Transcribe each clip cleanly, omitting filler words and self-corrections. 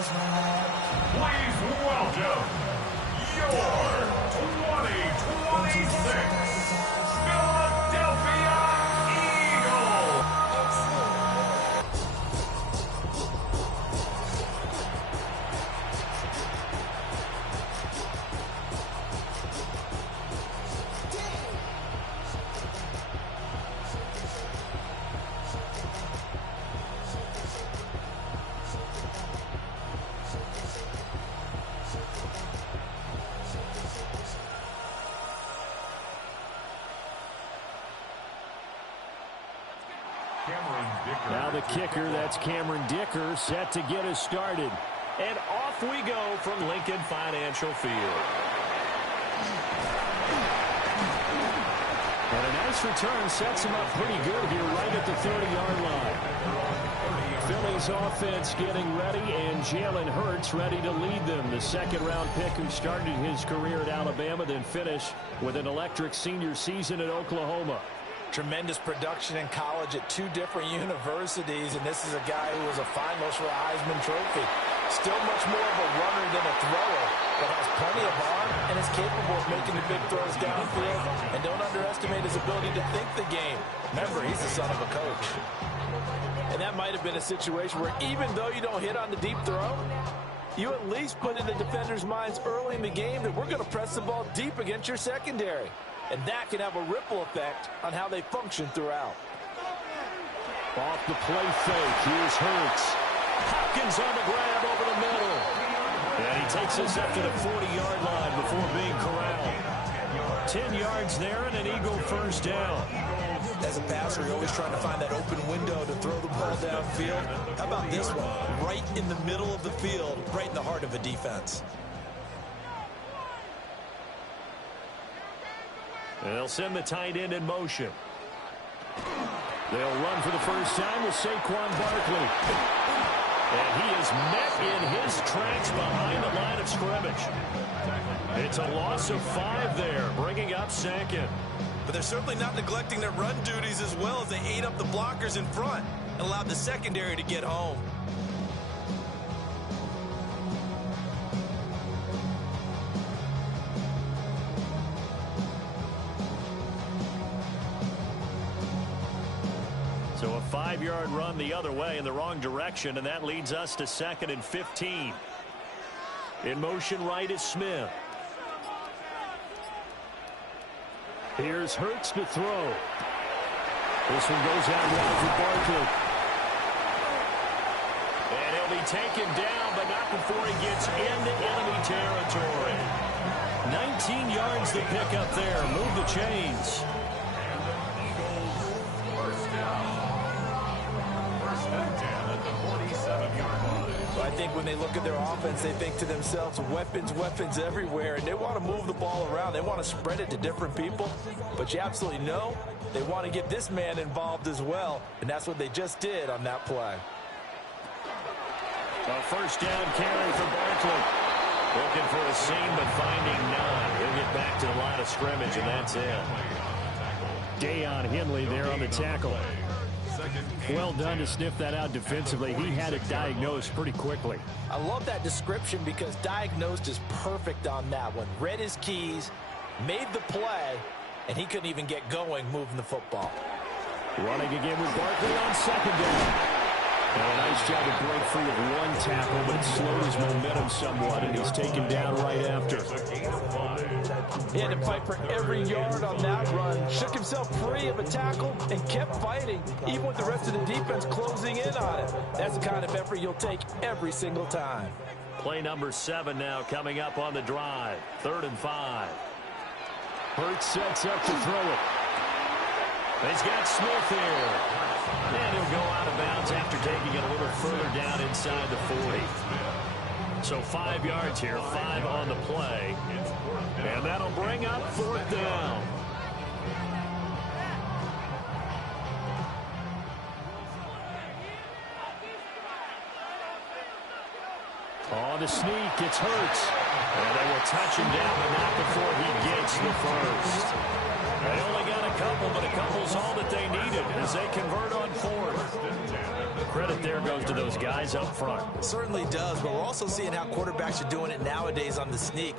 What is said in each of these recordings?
Please welcome your 2026 Philadelphia Eagles. Now the kicker, that's Cameron Dicker, set to get us started. And off we go from Lincoln Financial Field. And a nice return sets him up pretty good here right at the 30-yard line. Philly's offense getting ready, and Jalen Hurts ready to lead them. The second-round pick who started his career at Alabama, then finished with an electric senior season at Oklahoma. Tremendous production in college at two different universities, and this is a guy who was a finalist for the Heisman Trophy. Still much more of a runner than a thrower, but has plenty of arm and is capable of making the big throws downfield. And don't underestimate his ability to think the game. Remember, he's the son of a coach. And that might have been a situation where even though you don't hit on the deep throw, you at least put in the defenders' minds early in the game that we're going to press the ball deep against your secondary. And that can have a ripple effect on how they function throughout. Off the play fake, here's Hurts. Hopkins on the grab over the middle. And he takes us up to the 40-yard line before being corralled. 10 yards there and an Eagle first down. As a passer, you're always trying to find that open window to throw the ball downfield. How about this one? Right in the middle of the field, right in the heart of a defense. They'll send the tight end in motion. They'll run for the first time with Saquon Barkley. And he is met in his tracks behind the line of scrimmage. It's a loss of 5 there, bringing up second. But they're certainly not neglecting their run duties as well as they ate up the blockers in front and allowed the secondary to get home. So a 5-yard run the other way in the wrong direction, and that leads us to 2nd and 15. In motion right is Smith. Here's Hurts to throw. This one goes out wide for Barkley. And he'll be taken down, but not before he gets into enemy territory. 19 yards to pick up there. Move the chains. I think when they look at their offense, they think to themselves, weapons, weapons everywhere, and they want to move the ball around. They want to spread it to different people, but you absolutely know they want to get this man involved as well, and that's what they just did on that play. A first down carry for Barkley. Looking for a seam, but finding none. He'll get back to the line of scrimmage, and that's it. Deion Henley there on the tackle. Well done to sniff that out defensively. He had it diagnosed pretty quickly. I love that description because diagnosed is perfect on that one. Read his keys, made the play, and he couldn't even get going moving the football. Running again with Barkley on second down. And a nice job to break free of one tackle, but it slowed his momentum somewhat, and he's taken down right after. He had to fight for every yard on that run. Shook himself free of a tackle and kept fighting, even with the rest of the defense closing in on it. That's the kind of effort you'll take every single time. Play number 7 now coming up on the drive. 3rd and 5. Hurts sets up to throw it. He's got Smith here. And he'll go out of bounds after taking it a little further down inside the 40. So 5 yards here, 5 on the play. And that'll bring up 4th down. On the sneak, it's Hurts. And they will touch him down, but not before he gets the first. They only got a couple, but a couple's all that they needed as they convert on 4th. Credit there goes to to those guys up front. It certainly does, but we're also seeing how quarterbacks are doing it nowadays on the sneak.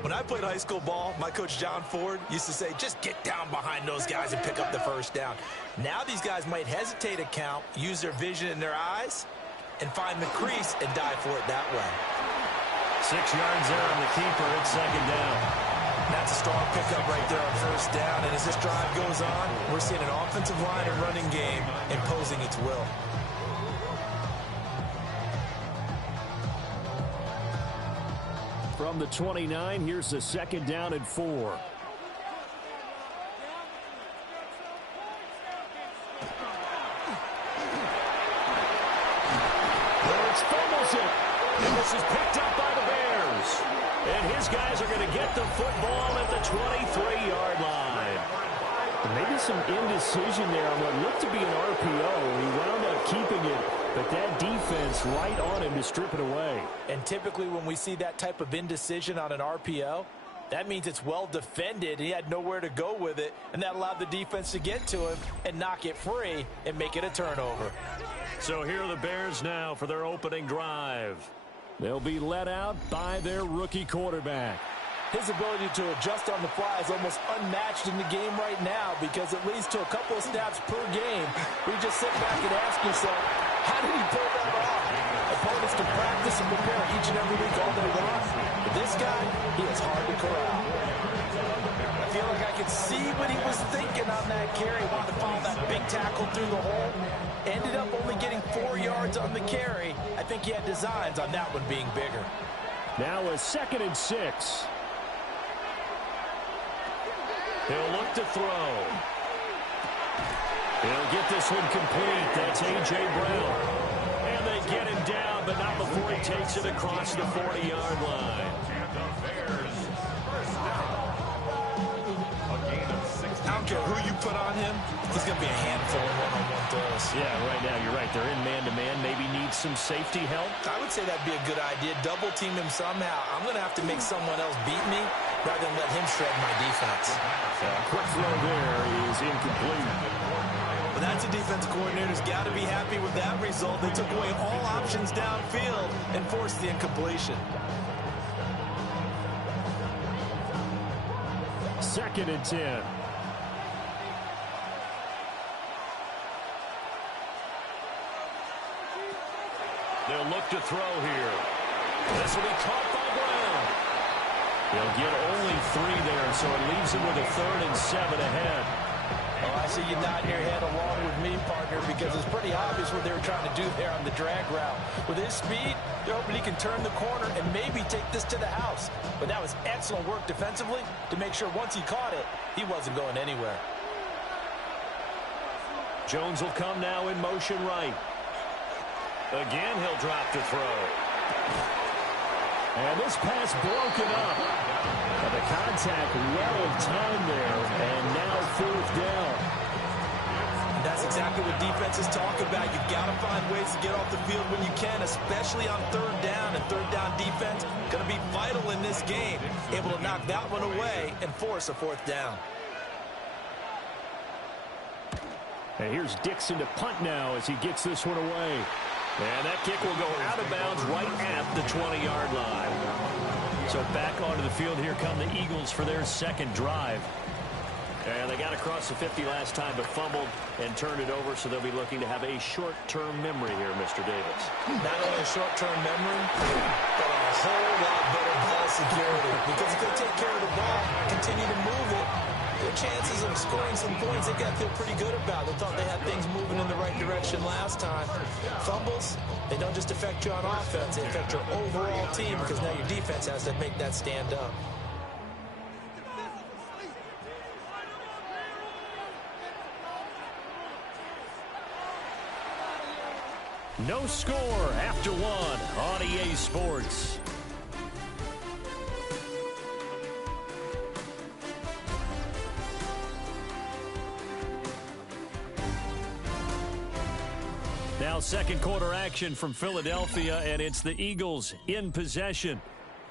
When I played high school ball, my coach John Ford used to say, just get down behind those guys and pick up the first down. Now these guys might hesitate a count, use their vision in their eyes, and find the crease and dive for it that way. 6 yards there on the keeper. It's second down. That's a strong pickup right there on first down. And as this drive goes on, we're seeing an offensive line and running game imposing its will. From the 29, here's the second down and 4. Hurts fumbles it. And this is picked up by the Bears. And his guys are going to get the football at the 23-yard line. Maybe some indecision there on what looked to be an RPO. He wound up keeping it, but that defense right on him to strip it away. And typically when we see that type of indecision on an RPO, that means it's well defended. He had nowhere to go with it, and that allowed the defense to get to him and knock it free and make it a turnover. So here are the Bears now for their opening drive. They'll be led out by their rookie quarterback. His ability to adjust on the fly is almost unmatched in the game right now because it leads to a couple of snaps per game. We just sit back and ask yourself, how did he pull that off? Opponents can practice and prepare each and every week all day long. But this guy, he is hard to corral. I feel like I could see what he was thinking on that carry. Wanted to follow that big tackle through the hole. Ended up only getting 4 yards on the carry. I think he had designs on that one being bigger. Now a 2nd and 6. He'll look to throw. He'll get this one complete. That's A.J. Brown. And they get him down, but not before he takes it across the 40-yard line. I don't care who you put on him. He's going to be a handful of one-on-one throws. Yeah, right now you're right. They're in man-to-man. Maybe need some safety help. I would say that'd be a good idea. Double team him somehow. I'm going to have to make someone else beat me rather than let him shred my defense. Quick throw there is incomplete. But that's a defense coordinator's got to be happy with that result. They took away all options downfield and forced the incompletion. 2nd and 10. They'll look to throw here. This will be caught by Brown. They'll get only 3 there, so it leaves them with a 3rd and 7 ahead. Oh, I see you nodding your head along with me, partner, because it's pretty obvious what they were trying to do there on the drag route. With his speed, they're hoping he can turn the corner and maybe take this to the house. But that was excellent work defensively to make sure once he caught it, he wasn't going anywhere. Jones will come now in motion right. Again, he'll drop to throw. And this pass broken up. And the contact well in time there, and now 4th down. That's exactly what defenses talk about. You've got to find ways to get off the field when you can, especially on 3rd down. And 3rd down defense going to be vital in this game. Able to knock that one away and force a 4th down. And here's Dixon to punt now as he gets this one away. And that kick will go out of bounds right at the 20-yard line. So back onto the field, here come the Eagles for their 2nd drive. And they got across the 50 last time, but fumbled and turned it over, so they'll be looking to have a short-term memory here, Mr. Davis. Not only a short-term memory, but a whole lot better ball security. Because if they take care of the ball, continue to move it, their chances of scoring some points, they got to feel pretty good about. They thought they had things moving in the right direction last time. Fumbles, they don't just affect you on offense, they affect your overall team because now your defense has to make that stand up. No score after 1 on EA Sports. Now 2nd quarter action from Philadelphia, and it's the Eagles in possession.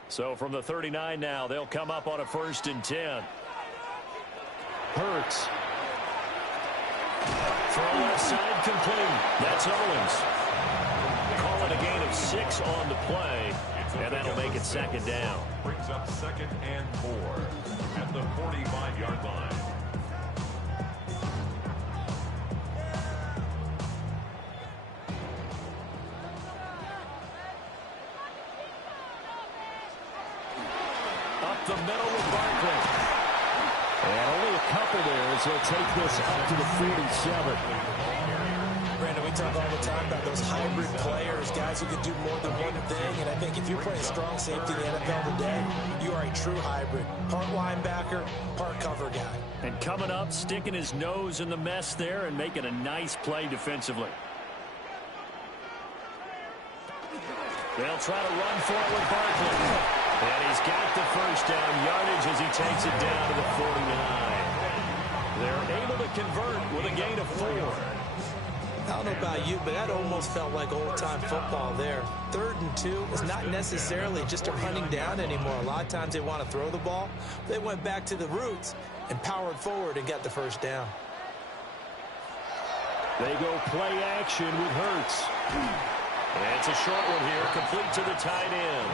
So from the 39 now, they'll come up on a 1st and 10. Hurts. Throw left side complete. That's Owens. But a gain of 6 on the play, and that'll make it second down. Brings up 2nd and 4 at the 45-yard line. Up the middle with Barkley. And only a couple there as they'll take this up to the 47. Brandon, we talk all the time about those hybrid players, guys who can do more than one thing. And I think if you're playing strong safety in the NFL today, you are a true hybrid. Part linebacker, part cover guy. And coming up, sticking his nose in the mess there and making a nice play defensively. They'll try to run for it with Barkley. And he's got the first down yardage as he takes it down to the 49. They're able to convert with a gain of 4. I don't know about you, but that almost felt like old-time football there. 3rd and 2 is not necessarily just a running down anymore. A lot of times they want to throw the ball. They went back to the roots and powered forward and got the first down. They go play action with Hurts. And it's a short one here, complete to the tight end.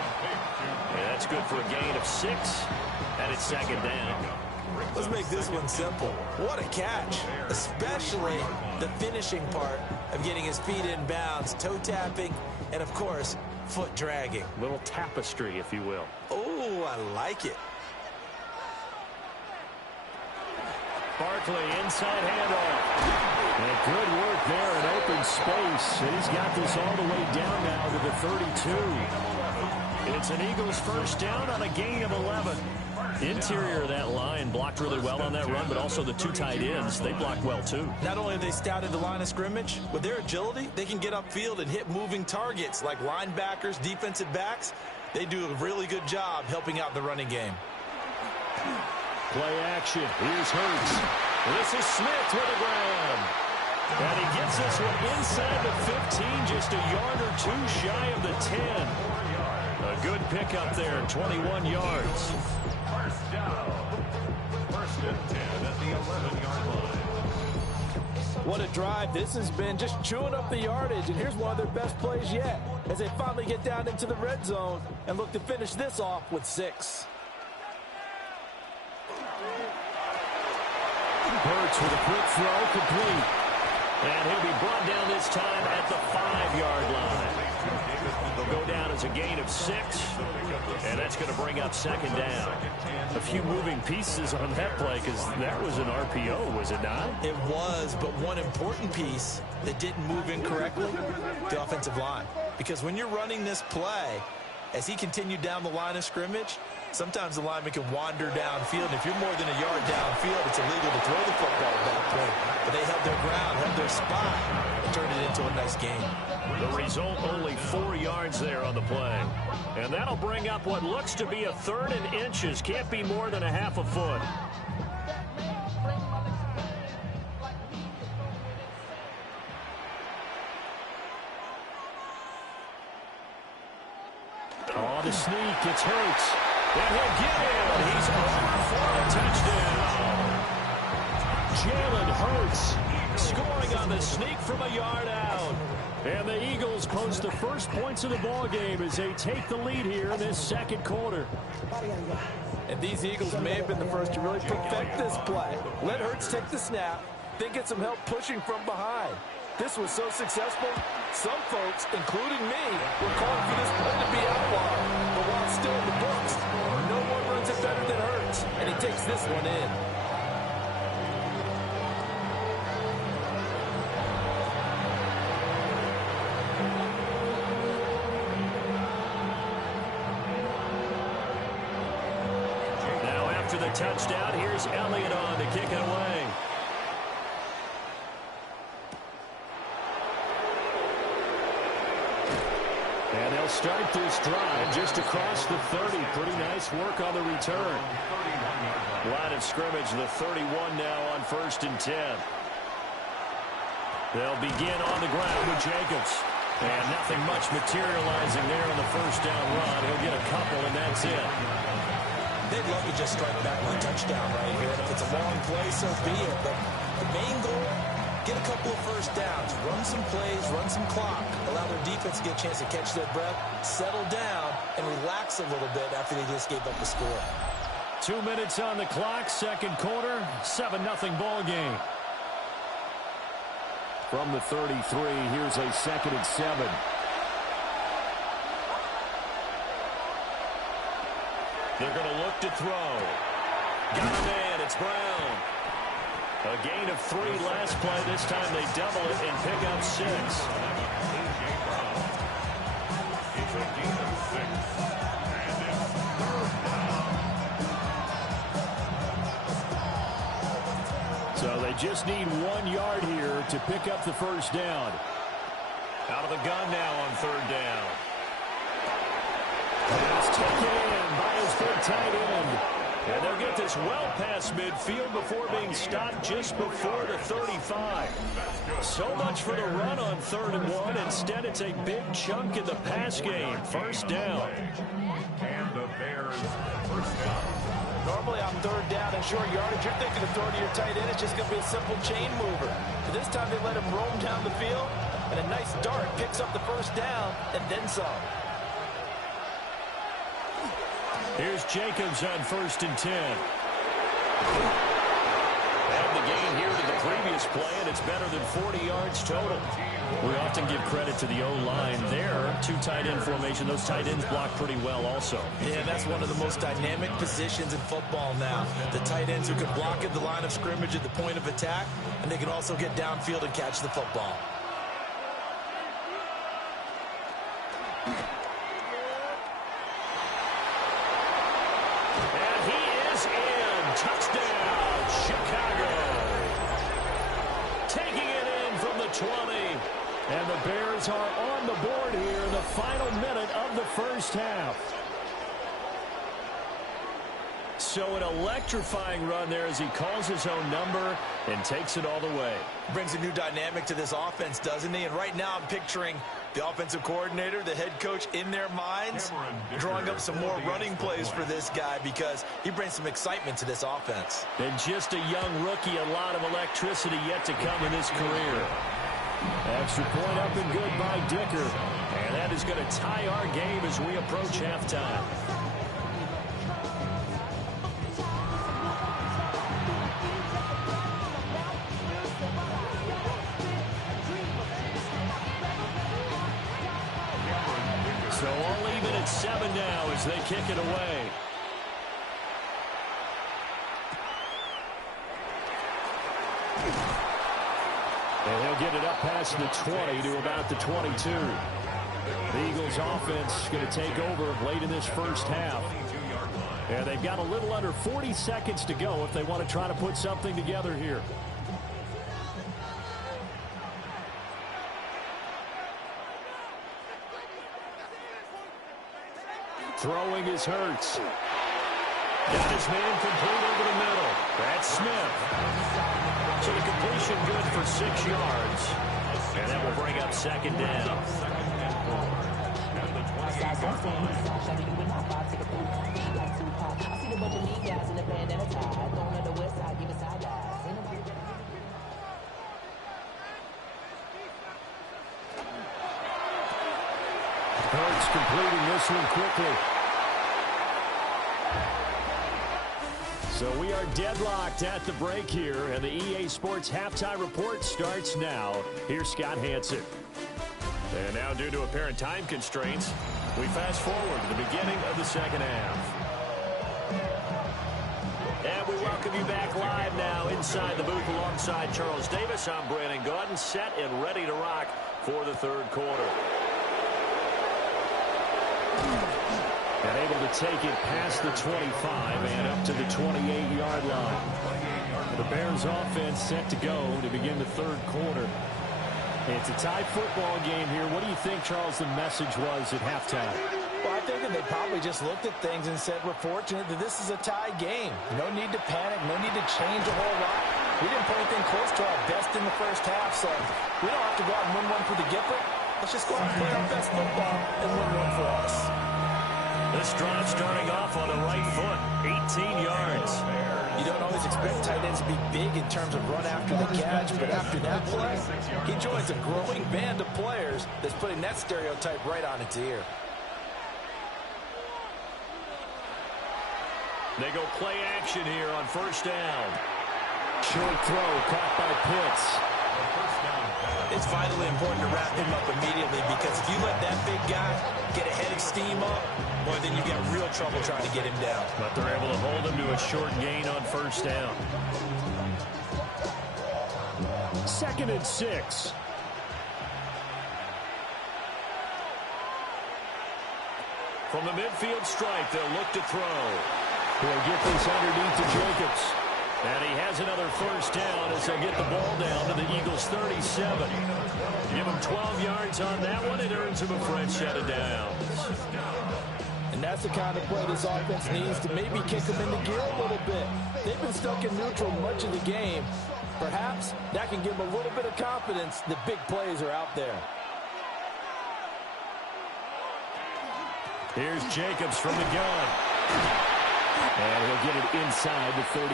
And that's good for a gain of 6, and it's second down. Let's make this one simple. What a catch, especially the finishing part of getting his feet in bounds, toe tapping, and of course, foot dragging. Little tapestry, if you will. Oh, I like it. Barkley, inside handoff. And good work there in open space. And he's got this all the way down now to the 32. It's an Eagles first down on a gain of 11. Interior of that line blocked really well on that run, but also the 2 tight ends, they blocked well too. Not only have they scouted the line of scrimmage, with their agility, they can get upfield and hit moving targets like linebackers, defensive backs. They do a really good job helping out the running game. Play action. Here's Hurts. This is Smith with a grab. And he gets this one inside the 15, just a yard or 2 shy of the 10. A good pickup there, 21 yards. First down. 1st and 10 at the 11-yard line. What a drive this has been, just chewing up the yardage, and here's one of their best plays yet as they finally get down into the red zone and look to finish this off with 6. Hurts with a quick throw, complete. And he'll be brought down this time at the 5-yard line. They'll go down as a gain of 6, and that's going to bring up second down. A few moving pieces on that play because that was an RPO, was it not? It was, but one important piece that didn't move incorrectly, the offensive line. Because when you're running this play, as he continued down the line of scrimmage, sometimes the lineman can wander downfield. If you're more than a yard downfield, it's illegal to throw the football at that point. But they held their ground, held their spot, and turned it into a nice game. The result, only 4 yards there on the play. And that'll bring up what looks to be a 3rd and inches. Can't be more than a half a foot. On the sneak, it's Hurts. And he'll get in. He's over for a touchdown. Jalen Hurts scoring on the sneak from a yard out. And the Eagles post the first points of the ball game as they take the lead here in this second quarter. And these Eagles may have been the first to really perfect this play. Let Hurts take the snap, then get some help pushing from behind. This was so successful, some folks, including me, were calling for this play to be outlawed. But while it's still in the books, no one runs it better than Hurts, and he takes this one in. Now after the touchdown, here's Elliott on to kick it away. And they'll start this drive just across the 30. Pretty nice work on the return. Line of scrimmage, the 31 now on 1st and 10. They'll begin on the ground with Jacobs. And nothing much materializing there on the first down run. He'll get a couple, and that's it. They'd love to just strike back with a touchdown right here. And if it's a long play, so be it. But the main goal, get a couple of first first downs. Run some plays, run some clock. Allow their defense to get a chance to catch their breath, settle down, and relax a little bit after they just gave up the score. 2 minutes on the clock, second quarter, 7-0 ball game. From the 33, here's a 2nd and 7. They're going to look to throw. Got a man, it's Brown. A gain of 3 last play. This time they double it and pick up 6. It's a gain of 6. And it's 3rd down. So they just need 1 yard here to pick up the first down. Out of the gun now on 3rd down. It's taken in by his big tight end. And they'll get this well past midfield before being stopped just before the 35. So much for the run on 3rd and 1. Instead, it's a big chunk in the pass game. First down. And the Bears first down. Normally on 3rd down and short yardage, you're thinking of throwing to your tight end. It's just going to be a simple chain mover. But this time they let him roam down the field, and a nice dart picks up the first down and then some. Here's Jacobs on 1st and 10. Add the gain here to the previous play, and it's better than 40 yards total. We often give credit to the O-line there. 2 tight end formation. Those tight ends block pretty well also. Yeah, that's one of the most dynamic positions in football now. The tight ends who can block at the line of scrimmage at the point of attack, and they can also get downfield and catch the football. Touchdown, Chicago. Taking it in from the 20. And the Bears are on the board here in the final minute of the first half. So an electrifying run there as he calls his own number and takes it all the way. Brings a new dynamic to this offense, doesn't he? And right now I'm picturing the offensive coordinator, the head coach in their minds, drawing up some more running plays for this guy because he brings some excitement to this offense. And just a young rookie, a lot of electricity yet to come in his career. Extra point up and good by Dicker. And that is going to tie our game as we approach halftime. So all even at 7 now as they kick it away. And he'll get it up past the 20 to about the 22. The Eagles offense going to take over late in this first half. And they've got a little under 40 seconds to go if they want to try to put something together here. Throwing is Hurts. Got his man complete over the middle. That's Smith. So the completion good for 6 yards. And that will bring up 2nd down. Hurts completing this one quickly. So we are deadlocked at the break here, and the EA Sports Halftime Report starts now. Here's Scott Hansen. And now, due to apparent time constraints, we fast forward to the beginning of the second half. And we welcome you back live now inside the booth alongside Charles Davis. I'm Brandon Gaudin, set and ready to rock for the 3rd quarter. And able to take it past the 25 and up to the 28-yard line. The Bears offense set to go to begin the 3rd quarter. It's a tie football game here. What do you think, Charles, the message was at halftime? Well, I think that they probably just looked at things and said, we're fortunate that this is a tie game. No need to panic, no need to change a whole lot. We didn't play anything close to our best in the first half, so we don't have to go out and win one for the Gipper. Let's just go out and play our best football and win one for us. This drive starting off on the right foot, 18 yards. You don't always expect tight ends to be big in terms of run after the catch, but after that play, he joins a growing band of players that's putting that stereotype right on its ear. They go play action here on first down. Short throw caught by Pitts. It's vitally important to wrap him up immediately because if you let that big guy get a head of steam up, boy, then you get real trouble trying to get him down. But they're able to hold him to a short gain on first down. 2nd and 6. From the midfield stripe, they'll look to throw. He'll get this underneath to Jacobs. And he has another first down as they'll get the ball down to the Eagles' 37. Give him 12 yards on that one. It earns him a fresh set of downs. And that's the kind of play this offense needs to maybe kick them into gear a little bit. They've been stuck in neutral much of the game. Perhaps that can give them a little bit of confidence that big plays are out there. Here's Jacobs from the gun. And he'll get it inside the 35.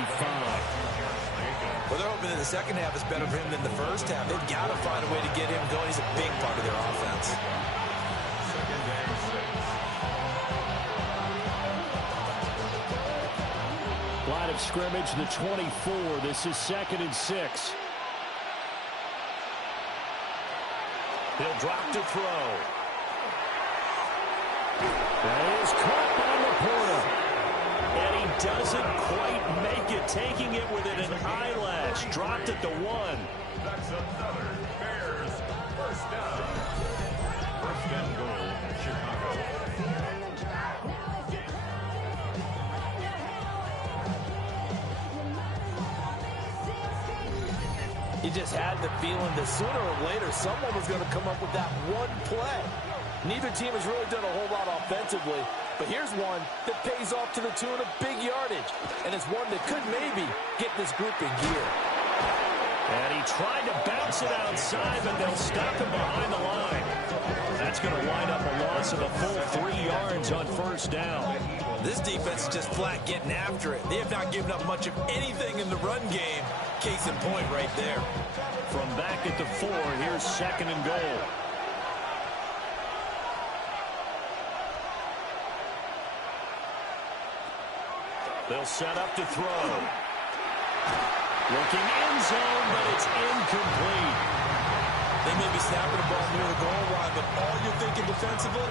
Well, they're hoping that the second half is better for him than the first half. They've got to find a way to get him going. He's a big part of their offense. Line of scrimmage, the 24. This is 2nd and 6. He'll drop to throw. That is caught by Laporta. And he doesn't quite make it, taking it within an eyelash. Dropped at the 1. That's another Bears first down. First and goal, Chicago. You just had the feeling that sooner or later someone was going to come up with that one play. Neither team has really done a whole lot offensively, but here's one that pays off to the tune of big yardage, and it's one that could maybe get this group in gear. And he tried to bounce it outside, but they'll stop him behind the line. That's going to wind up a loss of a full 3 yards on first down. This defense is just flat getting after it. They have not given up much of anything in the run game. Case in point right there. From back at the 4, here's 2nd and goal. They'll set up to throw. Looking end zone, but it's incomplete. They may be snapping the ball near the goal line, but all you're thinking defensively,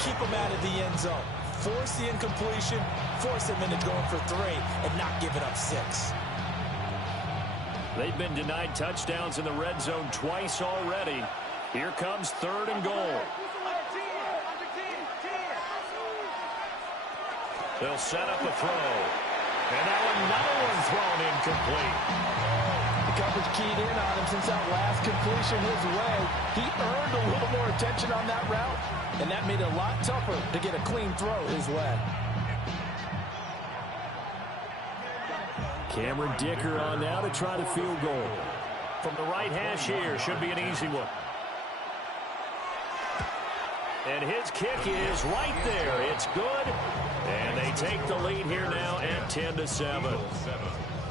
keep them out of the end zone. Force the incompletion, force them into going for 3, and not giving up 6. They've been denied touchdowns in the red zone twice already. Here comes 3rd and goal. They'll set up a throw. And now another one thrown incomplete. The coverage keyed in on him since that last completion his way. He earned a little more attention on that route, and that made it a lot tougher to get a clean throw his way. Cameron Dicker on now to try the field goal. From the right hash here, should be an easy one. And his kick is right there. It's good. And they take the lead here now at 10-7.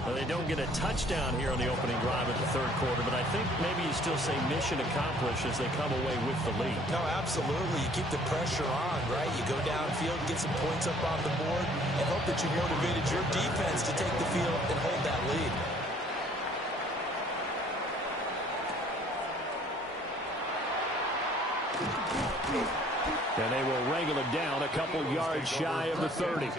Well, they don't get a touchdown here on the opening drive of the 3rd quarter, but I think maybe you still say mission accomplished as they come away with the lead. No, absolutely. You keep the pressure on, right? You go downfield, get some points up on the board, and hope that you motivated your defense to take the field and hold that lead. And they will wrangle it down a couple yards shy of the 30.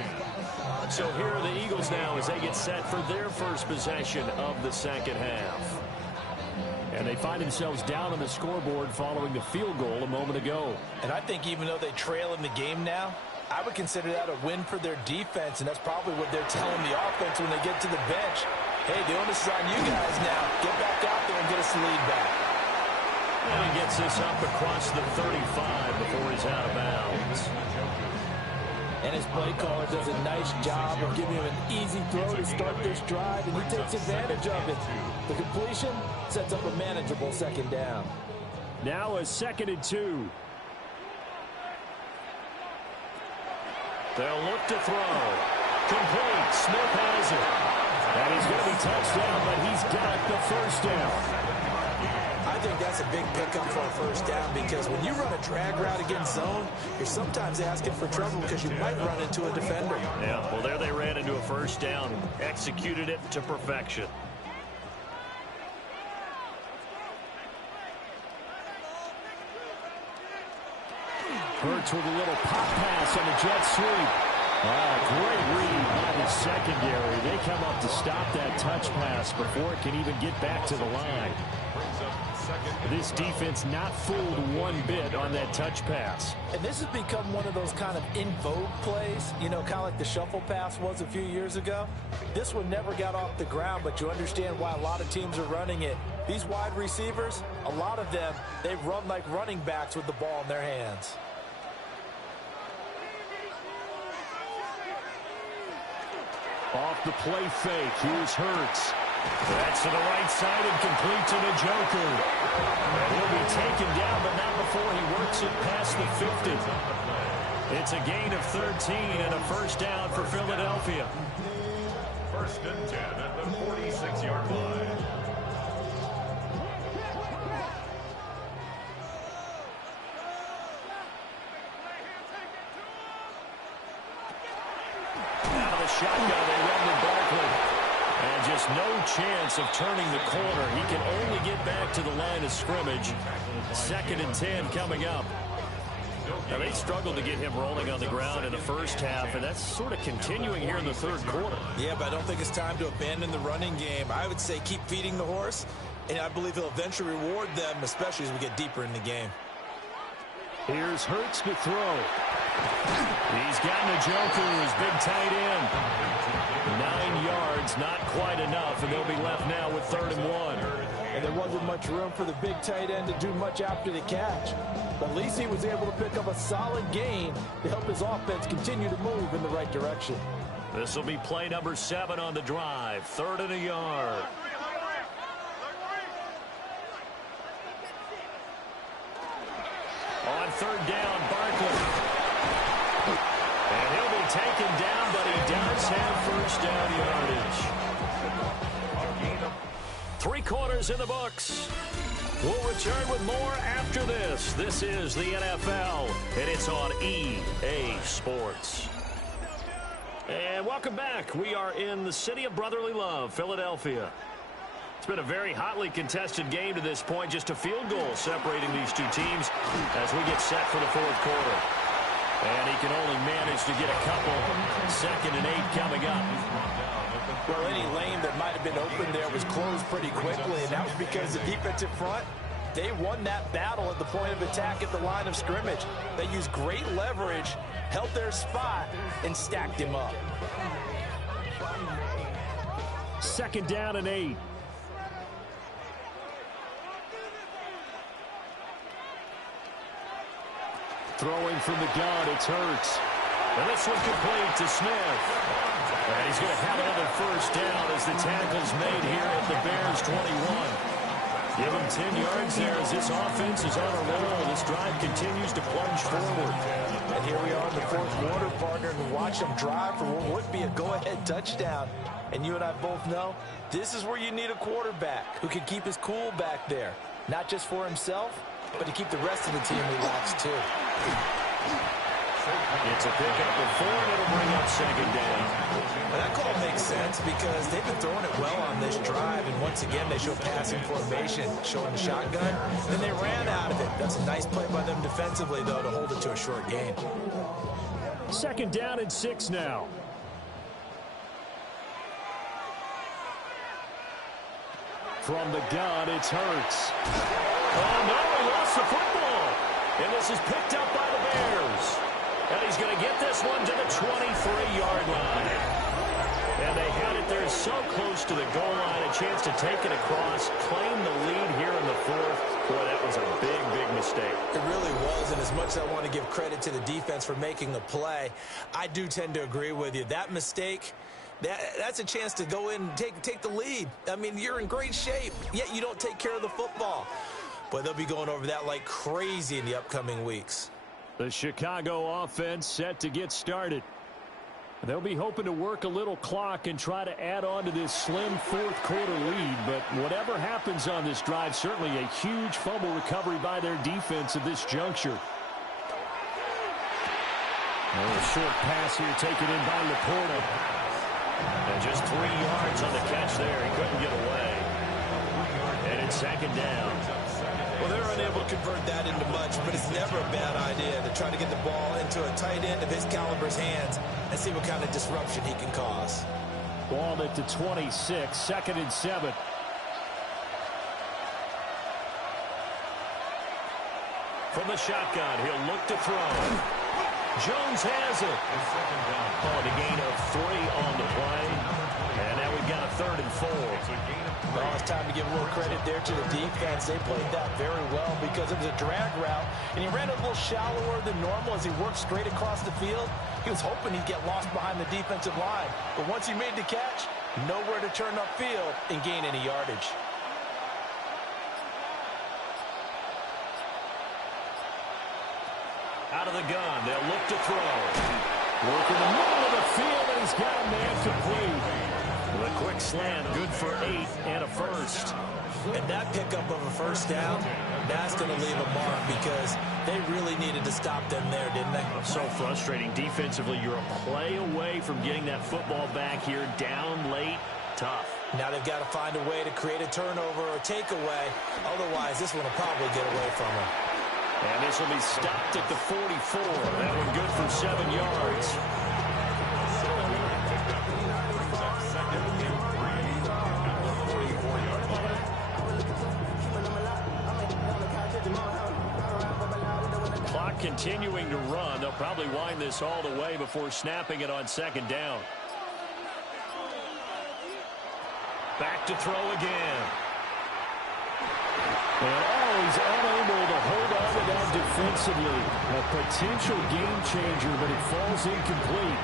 So here are the Eagles now as they get set for their first possession of the second half. And they find themselves down on the scoreboard following the field goal a moment ago. And I think even though they trail in the game now, I would consider that a win for their defense, and that's probably what they're telling the offense when they get to the bench. Hey, the onus is on you guys now. Get back out there and get us the lead back. And he gets this up across the 35 before he's out of bounds. And his play caller does a nice job of giving him an easy throw to start this drive, and he takes advantage of it. The completion sets up a manageable second down. Now a 2nd and 2. They'll look to throw. Complete. Smith has it. And he's going to be touched down, but he's got the first down. I think that's a big pickup for a first down because when you run a drag route against zone, you're sometimes asking for trouble because you might run into a defender. Yeah, well, there they ran into a first down. Executed it to perfection. Hurts with a little pop pass on the jet sweep. Great read by the secondary. They come up to stop that touch pass before it can even get back to the line. This defense not fooled one bit on that touch pass. And this has become one of those kind of in vogue plays, you know, kind of like the shuffle pass was a few years ago. This one never got off the ground, but you understand why a lot of teams are running it. These wide receivers, a lot of them, they run like running backs with the ball in their hands. Off the play fake, here's Hurts. That's to the right side and complete to the Joker. And he'll be taken down, but not before he works it past the 50. It's a gain of 13 and a first down for Philadelphia. First and 10 at the 46-yard line. Out of the shotgun, they run with Barkley. And just no chance of turning the corner. He can only get back to the line of scrimmage. Second and 10 coming up. Now, they struggled to get him rolling on the ground in the first half, and that's sort of continuing here in the third quarter. Yeah, but I don't think it's time to abandon the running game. I would say keep feeding the horse, and I believe he'll eventually reward them, especially as we get deeper in the game. Here's Hurts to throw. He's gotten the Joker, his big tight end. 9 yards, not quite enough, and they'll be left now with 3rd and 1. And there wasn't much room for the big tight end to do much after the catch. But at least he was able to pick up a solid gain to help his offense continue to move in the right direction. This will be play number 7 on the drive. 3rd and a yard. On 3rd down, Barkley. And he'll be taken down, but he does have first down yardage. 3 quarters in the books. We'll return with more after this. This is the NFL, and it's on EA Sports. And welcome back. We are in the city of brotherly love, Philadelphia. It's been a very hotly contested game to this point. Just a field goal separating these two teams as we get set for the 4th quarter. And he can only manage to get a couple. 2nd and 8 coming up. Well, any lane that might have been open there was closed pretty quickly, and that was because the defensive front, they won that battle at the point of attack at the line of scrimmage. They used great leverage, held their spot, and stacked him up. 2nd down and 8. Throwing from the gun, it's Hurts. And this one complete to Smith. And he's going to have another first down as the tackle's made here at the Bears 21. Give him 10 yards there as this offense is on a roll. This drive continues to plunge forward. And here we are in the 4th quarter, partner, and watch them drive for what would be a go-ahead touchdown. And you and I both know this is where you need a quarterback who can keep his cool back there. Not just for himself, but to keep the rest of the team relaxed too. It's a pickup of 4, and it'll bring up 2nd down. Well, that call makes sense because they've been throwing it well on this drive, and once again they show passing formation, showing the shotgun, and they ran out of it. That's a nice play by them defensively, though, to hold it to a short gain. 2nd down and 6 now. From the gun, it's Hurts. Oh, no, he lost the football. And this is picked up by the Bears. And he's going to get this one to the 23-yard line. And they had it there so close to the goal line, a chance to take it across, claim the lead here in the 4th. Boy, that was a big, big mistake. It really was, and as much as I want to give credit to the defense for making the play, I do tend to agree with you. That mistake, that's a chance to go in and take the lead. I mean, you're in great shape, yet you don't take care of the football. But they'll be going over that like crazy in the upcoming weeks. The Chicago offense set to get started. They'll be hoping to work a little clock and try to add on to this slim fourth-quarter lead. But whatever happens on this drive, certainly a huge fumble recovery by their defense at this juncture. A short pass here taken in by Laporta. And just 3 yards on the catch there. He couldn't get away. And it's second down. Well, they're unable to convert that into much, but it's never a bad idea to try to get the ball into a tight end of his caliber's hands and see what kind of disruption he can cause. Ball at the 26, second and 7. From the shotgun, he'll look to throw. Jones has it. On a gain of 3 on the play. And now we've got a 3rd and 4. Well, it's time to give a little credit there to the defense. They played that very well because it was a drag route, and he ran a little shallower than normal as he worked straight across the field. He was hoping he'd get lost behind the defensive line, but once he made the catch, nowhere to turn upfield and gain any yardage. Out of the gun, they'll look to throw. Work in the middle of the field, and he's got a man complete. The quick slam, good for 8 and a first. And that pickup of a first down, that's going to leave a mark because they really needed to stop them there, didn't they? So frustrating defensively. You're a play away from getting that football back here, down late, tough. Now they've got to find a way to create a turnover or takeaway. Otherwise, this one will probably get away from them. And this will be stopped at the 44. That one good for 7 yards. Clock continuing to run. They'll probably wind this all the way before snapping it on second down. Back to throw again. And he's unable to hold on to that defensively. A potential game changer, but it falls incomplete.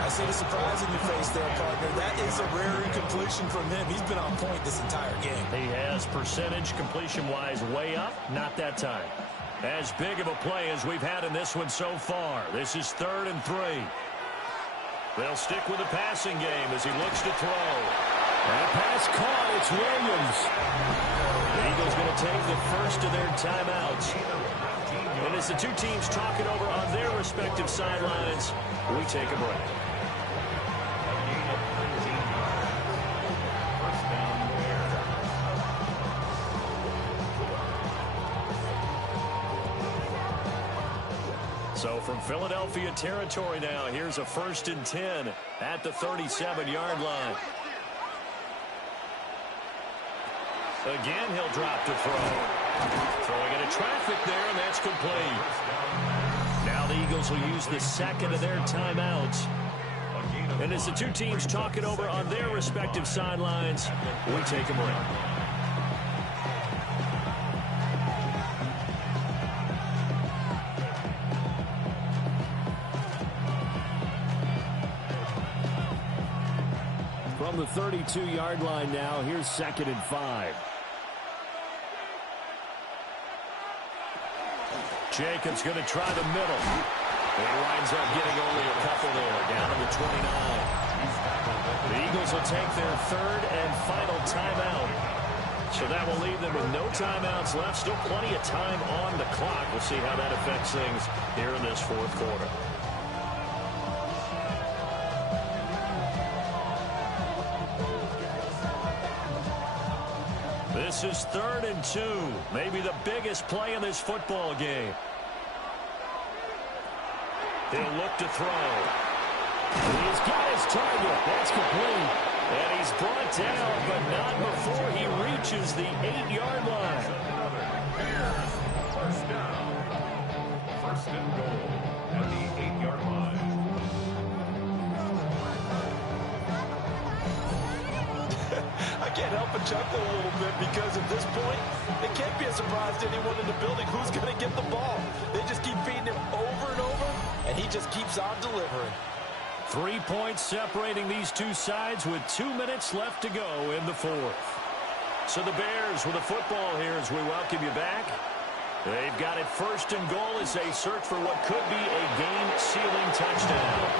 I see the surprise in your face there, partner. That is a rare incompletion from him. He's been on point this entire game. He has percentage completion-wise way up, not that time. As big of a play as we've had in this one so far. This is 3rd and 3. They'll stick with the passing game as he looks to throw. That pass caught. It's Williams. The Eagles going to take the first of their timeouts. And as the two teams talk it over on their respective sidelines, we take a break. So from Philadelphia territory now, here's a 1st and 10 at the 37-yard line. Again, he'll drop to throw. Throwing into traffic there, and that's complete. Now the Eagles will use the second of their timeouts. And as the two teams talk it over on their respective sidelines, we take a break. From the 32-yard line now, here's 2nd and 5. Jacobs going to try the middle. He winds up getting only a couple there, down to the 29. The Eagles will take their 3rd and final timeout. So that will leave them with no timeouts left. Still plenty of time on the clock. We'll see how that affects things here in this 4th quarter. This is 3rd and 2. Maybe the biggest play in this football game. He'll look to throw. He's got his target. That's complete. And he's brought down, but not before he reaches the 8-yard line. First down. 1st and goal at the 8-yard line. I can't help but chuckle a little bit because at this point, it can't be a surprise to anyone in the building who's going to get the ball. They just keep feeding him over and over, and he just keeps on delivering. 3 points separating these two sides with 2 minutes left to go in the 4th. So the Bears with a football here as we welcome you back. They've got it first and goal as they search for what could be a game-sealing touchdown.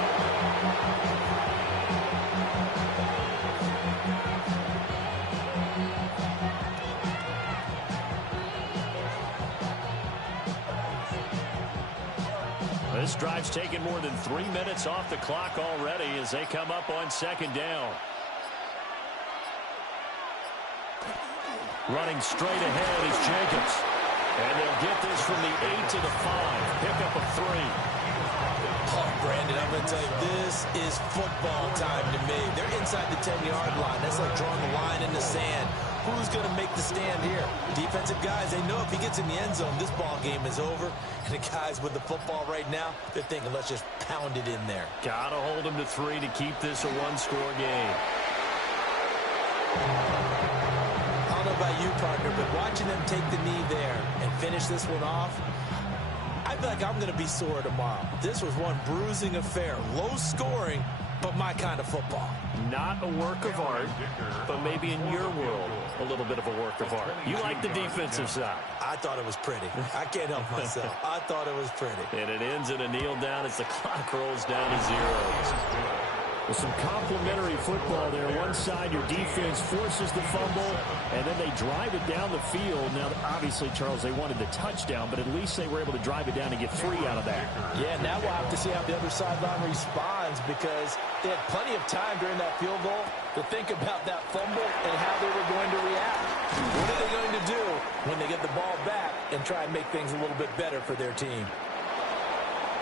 This drive's taken more than 3 minutes off the clock already as they come up on second down. Running straight ahead is Jacobs. And they'll get this from the 8 to the 5. Pickup of 3. Oh, Brandon, I'm going to tell you, this is football time to me. They're inside the 10-yard line. That's like drawing a line in the sand. Who's going to make the stand here? Defensive guys, they know if he gets in the end zone, this ball game is over. And the guys with the football right now, they're thinking, let's just pound it in there. Got to hold them to 3 to keep this a one-score game. I don't know about you, partner, but watching them take the knee there and finish this one off, I feel like I'm going to be sore tomorrow. This was one bruising affair. Low scoring, but my kind of football. Not a work of art, but maybe in your world, a little bit of a work of art. You like the defensive side. I thought it was pretty. I can't help myself. I thought it was pretty. And it ends in a kneel down as the clock rolls down to 0. With some complimentary football there. One side, your defense forces the fumble, and then they drive it down the field. Now, obviously, Charles, they wanted the touchdown, but at least they were able to drive it down and get 3 out of that. Yeah, now we'll have to see how the other sideline responds because they had plenty of time during that field goal to think about that fumble and how they were going to react. What are they going to do when they get the ball back and try and make things a little bit better for their team?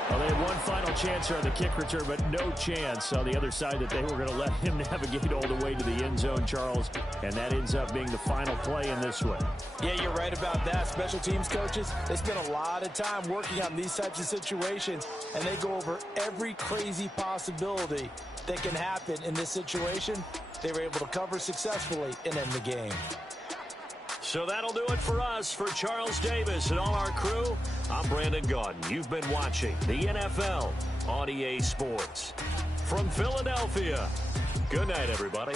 Well, they had one final chance here on the kick return, but no chance on the other side that they were going to let him navigate all the way to the end zone, Charles, and that ends up being the final play in this one. Yeah, you're right about that. Special teams coaches, they spend a lot of time working on these types of situations, and they go over every crazy possibility that can happen in this situation. They were able to cover successfully and end the game. So that'll do it for us. For Charles Davis and all our crew, I'm Brandon Gaudin. You've been watching the NFL on EA Sports. From Philadelphia, good night, everybody.